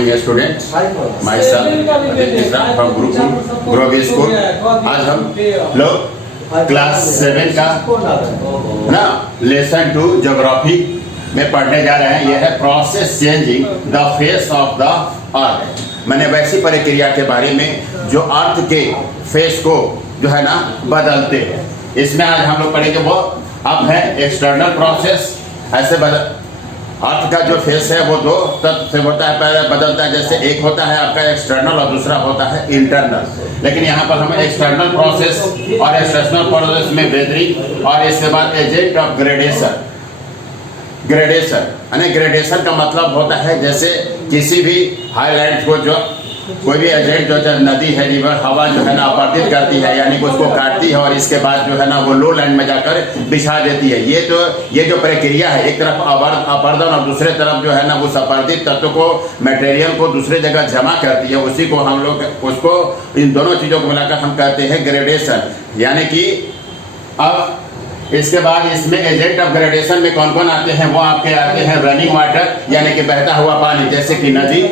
morning students, myself Aditya Mishra from Gurukul Grover School। आज हम लोग क्लास 7 का ना लेसन 2 ज्योग्राफी में पढ़ने जा रहे हैं। यह है process changing the face of the earth. मैंने वैसी प्रक्रिया के बारे में जो अर्थ के फेस को जो है ना बदलते हैं। इसमें आज हम लोग पढ़ेंगे वो अब है एक्सटर्नल प्रोसेस। ऐसे अर्थ का जो फेस है वो दो तत्व से होता है, पहले बदलता है। जैसे एक होता है आपका एक्सटर्नल और दूसरा होता है इंटरनल। लेकिन यहाँ पर हमें एक्सटर्नल प्रोसेस और एक्सटर्नल प्रोसेस में वेदरिंग और इसके बाद एजेंट ऑफ ग्रेडेशन। ग्रेडेशन का मतलब होता है जैसे किसी भी हाईलैंड को जो कोई भी एजेंट जो नदी है, रिवर, हवा जो है ना अपरदित करती है, यानी कि उसको काटती है और इसके बाद जो है ना वो लो लैंड में जाकर बिछा देती है। ये जो प्रक्रिया है, एक तरफ अपर्दन और दूसरे तरफ जो है ना उस अपरदित तत्व को, मटेरियल को दूसरे जगह जमा करती है। उसी को हम लोग उसको इन दोनों चीज़ों को मिलाकर हम कहते हैं ग्रेडेशन। यानी कि अब इसके बाद इसमें एजेंट ऑफ ग्रेडेशन में कौन कौन आते हैं? वो आपके आते हैं रनिंग वाटर, यानी कि बहता हुआ पानी जैसे कि नदी।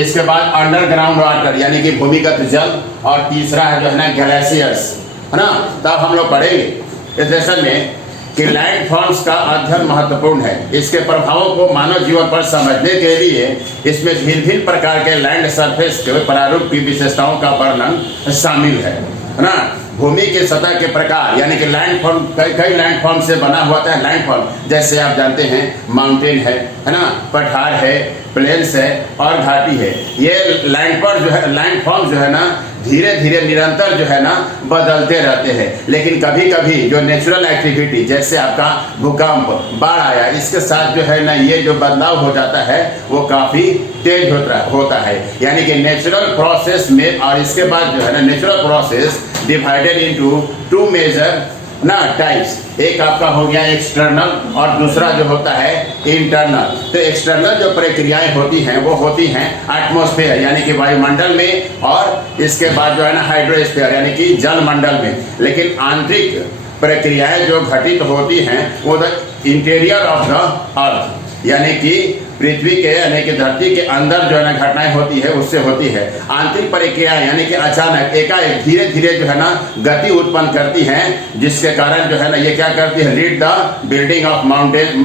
इसके बाद अंडरग्राउंड वाटर यानी कि भूमिगत जल, और तीसरा है जो है ना ग्लेशियर्स, है ना। तब हम लोग पढ़ेंगे इस लेसन में कि लैंडफॉर्म्स का अध्ययन महत्वपूर्ण है। इसके प्रभावों को मानव जीवन पर समझने के लिए इसमें भिन्न प्रकार के लैंड सरफेस के प्रारूप की विशेषताओं का वर्णन शामिल है ना। भूमि के सतह के प्रकार यानी कि लैंडफॉर्म कई लैंडफॉर्म से बना हुआ है। लैंडफॉर्म जैसे आप जानते हैं माउंटेन है ना, पठार है, प्लेन्स है और घाटी है। ये लैंडफॉर्म जो है ना धीरे धीरे निरंतर जो है ना बदलते रहते हैं। लेकिन कभी कभी जो नेचुरल एक्टिविटी जैसे आपका भूकंप, बाढ़ आया, इसके साथ जो है ना ये जो बदलाव हो जाता है वो काफ़ी तेज होता है। यानी कि नेचुरल प्रोसेस में, और इसके बाद जो है ना natural process divided into 2 major ना टाइप्स। एक आपका हो गया एक्सटर्नल और दूसरा जो होता है इंटरनल। तो एक्सटर्नल जो प्रक्रियाएं होती हैं वो होती हैं एटमॉस्फेयर यानी कि वायुमंडल में, और इसके बाद जो है ना हाइड्रोस्फीयर यानी कि जलमंडल में। लेकिन आंतरिक प्रक्रियाएं जो घटित होती हैं वो the interior of the earth यानी कि पृथ्वी के यानी कि धरती के अंदर जो है ना घटनाएं होती है उससे होती है। आंतरिक प्रक्रिया यानी कि अचानक एकाएक धीरे धीरे जो है ना गति उत्पन्न करती हैं, जिसके कारण जो है ना ये क्या करती है, lead the building of mountain,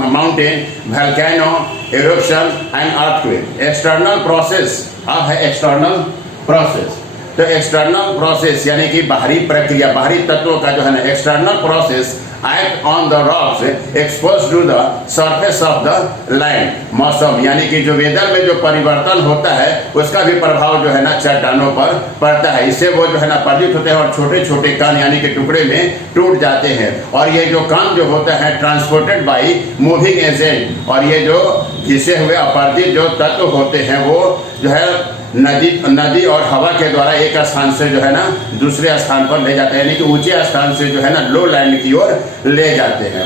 volcano, eruption and earthquake. External process अब है एक्सटर्नल प्रोसेस। तो एक्सटर्नल प्रोसेस यानी कि बाहरी प्रक्रिया, बाहरी तत्वों का जो है ना external process act on the rocks exposed to the surface of the land। मौसम यानी कि जो वेदर में जो परिवर्तन होता है उसका भी प्रभाव जो है ना चट्टानों पर पड़ता है। इससे वो जो है ना पतित होते हैं और छोटे छोटे कण यानी कि टुकड़े में टूट जाते हैं। और ये जो कण जो होता है ट्रांसपोर्टेड बाई मूविंग एजेंट, और ये जो घिसे हुए अपरदित जो तत्व होते हैं वो जो है नदी और हवा के द्वारा एक स्थान से जो है ना दूसरे स्थान पर ले जाते हैं, यानी कि ऊंचे स्थान से जो है ना लो लैंड की ओर ले जाते हैं।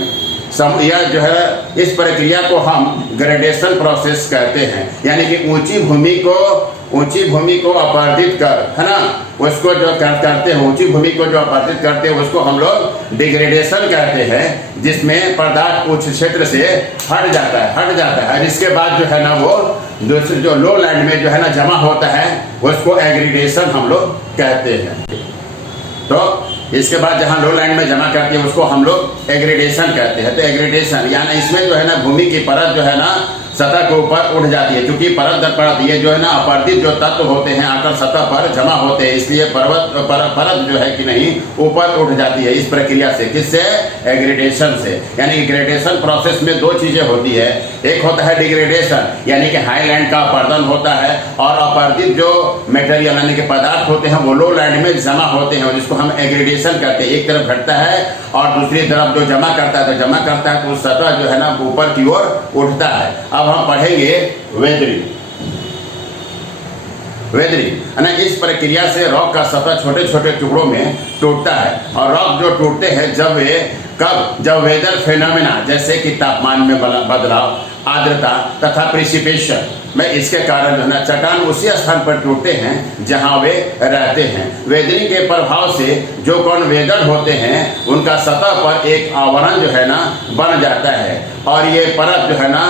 यह जो है इस प्रक्रिया को हम ग्रेडेशन प्रोसेस कहते हैं। यानी कि ऊंची भूमि को अपरदित कर, है ना, उसको जो करते हैं, ऊंची भूमि को जो अपरदित करते हैं उसको हम लोग डिग्रेडेशन कहते हैं, जिसमें पदार्थ उच्च क्षेत्र से हट जाता है। इसके बाद जो है ना वो दूसरे जो लो लैंड में जो है ना जमा होता है उसको एग्रीडेशन हम लोग कहते हैं। तो इसके बाद जहाँ लो लैंड में जमा करते हैं उसको हम लोग एग्रीडेशन कहते हैं। तो एग्रीडेशन यानी इसमें जो है ना भूमि की परत जो है ना सतह के ऊपर उठ जाती है, क्योंकि परत दर परत ये जो है ना अपरदित जो तत्व होते हैं आकर सतह पर जमा होते हैं, इसलिए परत जो है कि नहीं ऊपर उठ जाती है इस प्रक्रिया से। किससे? एग्रीडेशन से। यानी कि ग्रेडेशन प्रोसेस में 2 चीजें होती है। एक होता है डिग्रेडेशन यानी कि हाईलैंड का अपरदन होता है, और अपरदित जो मटेरियल यानी कि पदार्थ होते हैं वो लो लैंड में जमा होते हैं, जिसको हम एग्रीडेशन कहते हैं। एक तरफ घटता है और दूसरी तरफ जो जमा करता है तो सतह जो है ना ऊपर की ओर उठता है। अब हम पढ़ेंगे वेदरिंग है ना। इस प्रक्रिया से रॉक का सतह छोटे छोटे टुकड़ों में टूटता है, और रॉक जो टूटते हैं जब वेदर फेनोमेना जैसे कि तापमान में बदलाव, आर्द्रता तथा प्रेसिपिटेशन में इसके कारण जो है चट्टान उसी स्थान पर टूटते हैं जहां वे रहते हैं। वेदरिंग के प्रभाव से जो कण वेदर होते हैं उनका सतह पर एक आवरण जो है ना बन जाता है, और ये परत जो है ना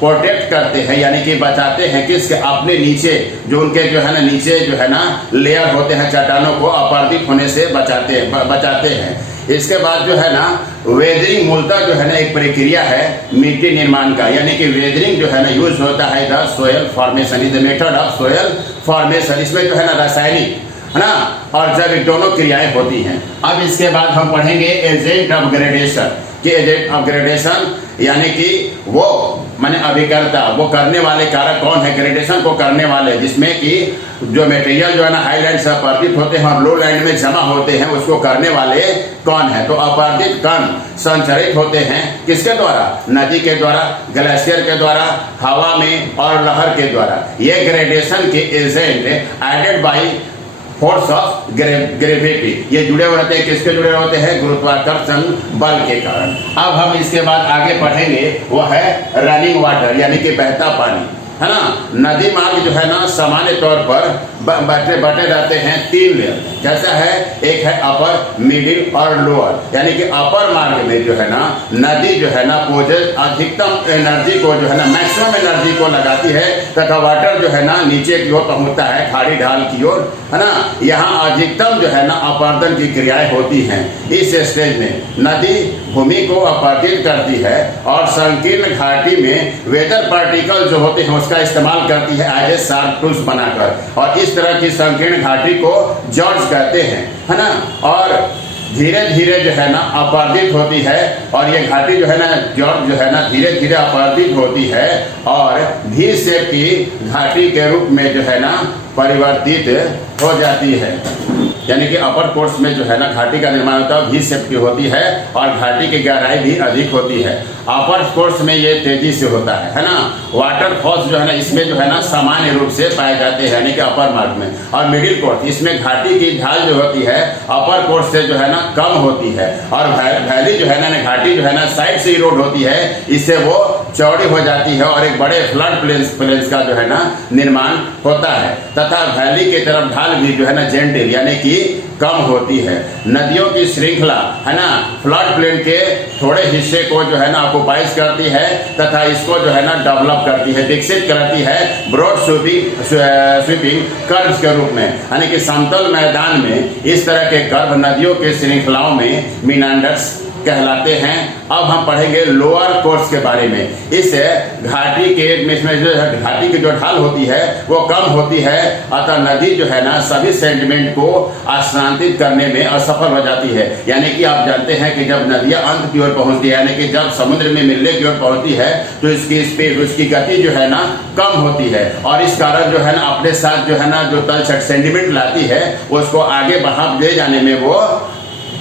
प्रोटेक्ट करते हैं, यानी कि बचाते हैं किसके, अपने नीचे जो उनके जो है ना नीचे जो है ना लेयर होते हैं चट्टानों को अपरदित होने से बचाते हैं। इसके बाद जो है ना वेदरिंग मूलतः जो है ना एक प्रक्रिया है मिट्टी निर्माण का, यानी कि वेदरिंग जो है ना यूज होता है the soil formation, is the method of soil formation. इसमें जो है ना रासायनिक है ना और जैविक दोनों क्रियाएं होती हैं। अब इसके बाद हम पढ़ेंगे एजेंट ऑफ ग्रेडेशन कि एजेंट ऑफ ग्रेडेशन यानी कि वो माने अभिकर्ता, वो करने वाले कारक कौन है, ग्रेडेशन को करने वाले, जिसमें कि जो मटेरियल जो है ना हाई लैंड से अपरदित होते हैं और लो लैंड में जमा होते हैं, उसको करने वाले कौन है। तो अपरदित कण संचरित होते हैं किसके द्वारा, नदी के द्वारा, ग्लेशियर के द्वारा, हवा में और लहर के द्वारा। ये ग्रेडेशन के agent aided by force of gravity, ये जुड़े हुए रहते हैं, किसके जुड़े होते हैं, गुरुत्वाकर्षण बल के कारण। अब हम इसके बाद आगे पढ़ेंगे वो है रनिंग वाटर, यानी कि बहता पानी, है ना। नदी मार्ग जो है ना सामान्य तौर पर बटे रहते हैं 3 लेयर, जैसा है एक है अपर, मिडिल और लोअर, यानी कि अपर मार्ग में जो है ना नदी जो है ना पोजेस अधिकतम एनर्जी को जो है ना मैक्सिमम एनर्जी को लगाती है, तथा वाटर जो है ना नीचे की ओर पहुंचता है खाड़ी ढाल की ओर, है ना। यहाँ अधिकतम जो है ना अपरदन की क्रियाएं होती हैं। इस स्टेज में नदी भूमि को अपरदित करती है और संकीर्ण घाटी में वेदर पार्टिकल जो होते हैं उसका इस्तेमाल करती है एज ए शार्प टूल्स बनाकर, और इस तरह की संकीर्ण घाटी को जॉर्ज कहते हैं, है ना। और धीरे धीरे जो है ना अपरदित होती है, और ये घाटी जो है ना जॉर्ज जो है ना धीरे धीरे अपरदित होती है और वी शेप की घाटी के रूप में जो है ना परिवर्तित हो जाती है। यानी कि अपर कोर्स में जो है ना घाटी का निर्माण होता है वी शेप की होती है और घाटी की गहराई भी अधिक होती है। अपर कोर्स में ये तेजी से होता है ना। वाटरफॉल्स जो है ना इसमें जो है ना सामान्य रूप से पाए जाते हैं, यानी कि अपर मार्ग में। और मिडिल कोर्स, इसमें घाटी की ढाल जो होती है अपर कोर्स से जो है ना कम होती है, और वैली जो है ना घाटी जो है ना साइड से इरोड होती है, इससे वो चौड़ी हो जाती है और एक बड़े फ्लड प्लेन्स का जो है ना निर्माण होता है, तथा वैली की तरफ ढाल भी जो है ना जेंटल यानी कि कम होती है। नदियों की श्रृंखला है ना फ्लड प्लेन के थोड़े हिस्से को जो है ना ऑक्युपाइज करती है, तथा इसको जो है ना डेवलप करती है, विकसित करती है ब्रॉड स्वीपिंग कर्व्स के रूप में, यानी कि समतल मैदान में इस तरह के कर्व नदियों के श्रृंखलाओं में मीनांडर्स कहलाते हैं। अब हम पढ़ेंगे लोअर कोर्स के बारे में। इस घाटी के इसमें जो घाटी की जो ढाल होती है वो कम होती है, अतः नदी जो है ना सभी सेंटिमेंट को स्थानांतरित करने में असफल हो जाती है। यानी कि आप जानते हैं कि जब नदियां अंत की ओर पहुंचती है, यानी कि जब समुद्र में मिलने की ओर पहुंचती है, तो इसकी स्पीड, उसकी गति जो है ना कम होती है, और इस कारण जो है ना अपने साथ जो है ना जो तलछट सेंटिमेंट लाती है उसको आगे बढ़ा ले जाने में वो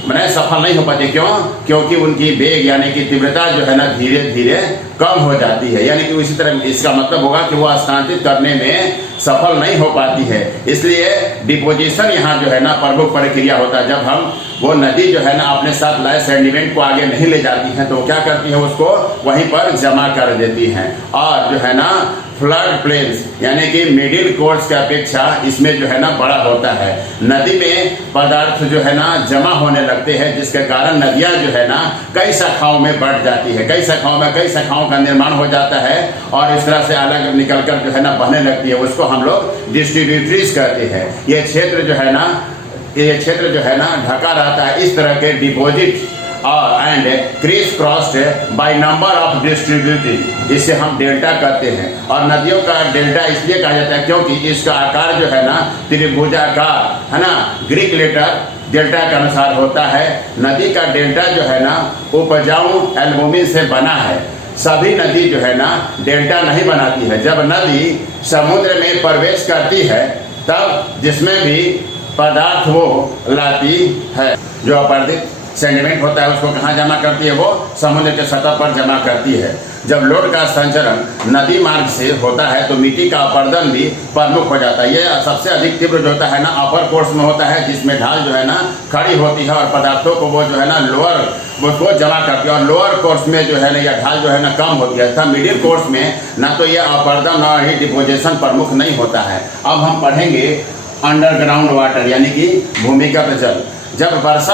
मैंने सफल नहीं हो पाती। क्यों? क्योंकि उनकी वेग यानी कि तीव्रता जो है ना धीरे धीरे कम हो जाती है, यानी कि इसी तरह इसका मतलब होगा कि वो स्थानांतरित करने में सफल नहीं हो पाती है। इसलिए डिपोजिशन यहाँ जो है ना प्रमुख प्रक्रिया होता है। जब हम वो नदी जो है ना अपने साथ लाए सेडिमेंट को आगे नहीं ले जाती हैं, तो क्या करती है उसको वहीं पर जमा कर देती हैं, और जो है ना फ्लड प्लेन्स यानी कि मिडिल कोर्स की अपेक्षा इसमें जो है ना बड़ा होता है। नदी में पदार्थ जो है ना जमा होने लगते हैं, जिसके कारण नदियां जो है ना कई शाखाओं में बढ़ जाती है, कई शाखाओं का निर्माण हो जाता है, और इस तरह से अलग निकलकर जो है ना बहने लगती है। उसको हम लोग डिस्ट्रीब्यूटरीज कहते हैं। ये क्षेत्र जो है ना ढका रहता है इस तरह के deposit and crisscrossed by number of distributing, इसे हम डेल्टा कहते हैं। और नदियों का डेल्टा इसलिए कहा जाता है क्योंकि इसका आकार जो है ना त्रिभुजाकार है ना, ग्रीक लेटर डेल्टा के अनुसार होता है। नदी का डेल्टा जो है ना उपजाऊ एल्बुमिन से बना है। सभी नदी जो है ना डेल्टा नहीं बनाती है। जब नदी समुद्र में प्रवेश करती है तब जिसमें भी पदार्थ वो लाती है, जो अपरदित सेडिमेंट होता है उसको कहाँ जमा करती है, वो समुद्र के सतह पर जमा करती है। जब लोड का संचरण नदी मार्ग से होता है तो मिट्टी का अपरदन भी प्रमुख हो जाता है। ये सबसे अधिक तीव्र जो होता है ना अपर कोर्स में होता है, जिसमें ढाल जो है ना खड़ी होती है और पदार्थों को वो जो है ना लोअर उसको जमा करती है, और लोअर कोर्स में जो है ना यह ढाल जो है ना कम होती है, तथा मिडिल कोर्स में ना तो यह अपरदन और ही डिपोजिशन प्रमुख नहीं होता है। अब हम पढ़ेंगे अंडरग्राउंड वाटर यानी कि भूमिगत जल। जब वर्षा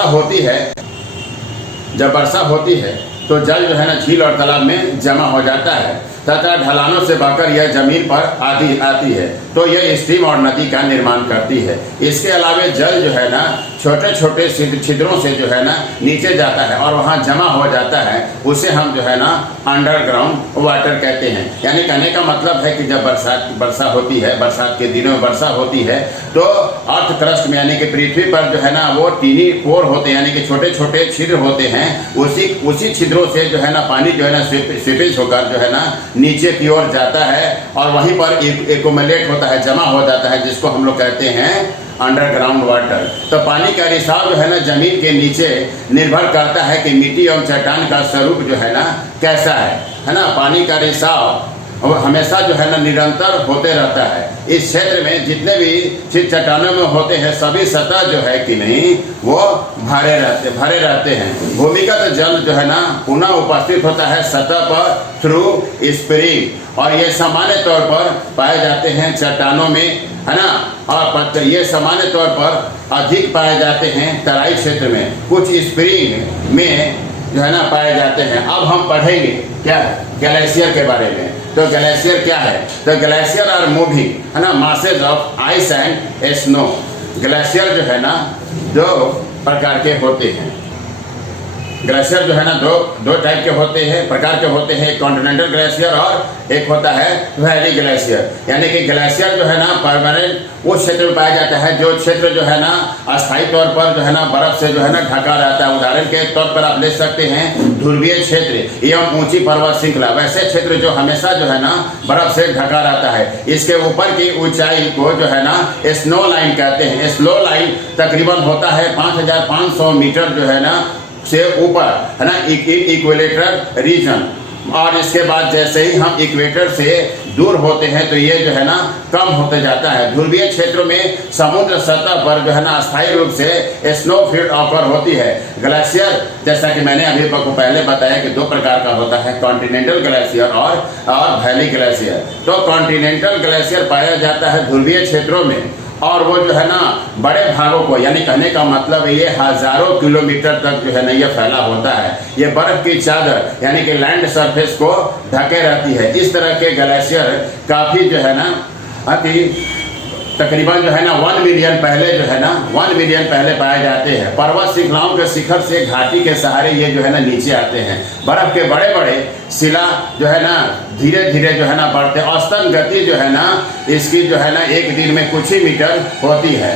होती है तो जल जो है ना झील और तालाब में जमा हो जाता है। तथा ढलानों से बहकर यह जमीन पर आती है, तो यह स्ट्रीम और नदी का निर्माण करती है। इसके अलावा जल जो है ना छोटे छोटे छिद्रों से जो है ना नीचे जाता है और वहाँ जमा हो जाता है, उसे हम जो है ना अंडरग्राउंड वाटर कहते हैं। यानी कहने का मतलब है कि जब वर्षा होती है, बरसात के दिनों में वर्षा होती है, तो अर्थ क्रस्ट में यानी कि पृथ्वी पर जो है ना वो टीनी पोर होते हैं, यानी कि छोटे छोटे छिद्र होते हैं, उसी छिद्रों से जो है ना पानी जो है ना स्वीपेज होकर जो है ना नीचे की ओर जाता है और वहीं पर एक्युमुलेट होता है, जमा हो जाता है, जिसको हम लोग कहते हैं अंडरग्राउंड वाटर। तो पानी का रिसाव जो है ना जमीन के नीचे निर्भर करता है कि मिट्टी एवं चट्टान का स्वरूप जो है ना कैसा है ना। पानी का रिसाव और हमेशा जो है ना निरंतर होते रहता है। इस क्षेत्र में जितने भी चट्टानों में होते हैं, सभी सतह जो है कि नहीं वो भरे रहते हैं। भूमिगत जल जो है ना पुनः उपस्थित होता है सतह पर थ्रू स्प्रिंग, और ये सामान्य तौर पर पाए जाते हैं चट्टानों में, है ना। और ये सामान्य तौर पर अधिक पाए जाते हैं तराई क्षेत्र में, कुछ स्प्रिंग में जो है ना पाए जाते हैं। अब हम पढ़ेंगे क्या ग्लेशियर के बारे में। तो ग्लेशियर क्या है? तो ग्लेशियर आर मूविंग, है ना, masses of ice and snow. Glacier जो है ना दो प्रकार के होते हैं। ग्लेशियर जो है ना दो टाइप के होते हैं, प्रकार के होते हैं, कॉन्टिनेंटल ग्लेशियर और एक होता है वैली ग्लेशियर। यानी कि ग्लेशियर जो है ना परमानेंट उस क्षेत्र में पाया जाता है जो क्षेत्र जो है ना अस्थायी तौर पर जो है ना बर्फ से जो है ना ढका रहता है। उदाहरण के तौर पर आप ले सकते हैं ध्रुवीय क्षेत्र एवं ऊंची पर्वत श्रृंखला, वैसे क्षेत्र जो हमेशा जो है ना बर्फ से ढका रहता है। इसके ऊपर की ऊंचाई को जो है ना स्नो लाइन कहते हैं। स्नो लाइन तकरीबन होता है 5500 मीटर जो है ना से ऊपर, है ना, इक्वेटर रीजन। और इसके बाद जैसे ही हम इक्वेटर से दूर होते हैं तो ये जो है ना कम होते जाता है। ध्रुवीय क्षेत्रों में समुद्र सतह पर जो है ना अस्थायी रूप से स्नो फील्ड ऑकर होती है। ग्लेशियर जैसा कि मैंने अभी पहले बताया कि दो प्रकार का होता है, कॉन्टिनेंटल ग्लेशियर और वैली ग्लेशियर। तो कॉन्टिनेंटल ग्लेशियर पाया जाता है ध्रुवीय क्षेत्रों में, और वो जो है ना बड़े भागों को, यानी कहने का मतलब ये हजारों किलोमीटर तक जो है ना ये फैला होता है। ये बर्फ की चादर यानी कि लैंड सरफेस को ढके रहती है। इस तरह के ग्लेशियर काफी जो है ना तकरीबन जो है ना 1 मिलियन पहले जो है ना 1 मिलियन पहले पाए जाते हैं। पर्वत श्रृंखलाओं के शिखर से घाटी के सहारे ये जो है ना नीचे आते हैं। बर्फ के बड़े बड़े शिला जो है ना धीरे धीरे जो है ना बढ़ते, औसतन गति जो है ना इसकी जो है ना एक दिन में कुछ ही मीटर होती है।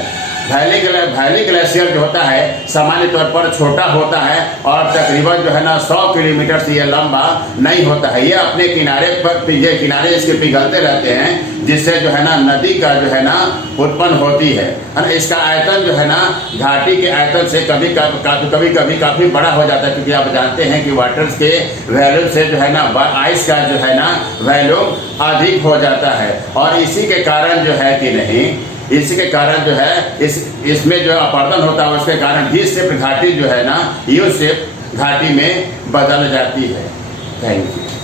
वैली ग्लेशियर जो होता है सामान्य तौर पर छोटा होता है और तकरीबन जो है ना 100 किलोमीटर से ये लंबा नहीं होता है। ये अपने किनारे इसके पिघलते रहते हैं, जिससे जो है ना नदी का जो है ना उत्पन्न होती है ना। इसका आयतन जो है ना घाटी के आयतन से कभी कभी काफी बड़ा हो जाता है, क्योंकि आप जानते हैं कि वाटर के वॉल्यूम से जो है ना आइस का जो है ना वॉल्यूम अधिक हो जाता है। और इसी के कारण जो है कि नहीं, इसी के कारण जो है इसमें जो अपरदन होता है उसके कारण वी शेप घाटी जो है ना यू शेप घाटी में बदल जाती है। Thank you.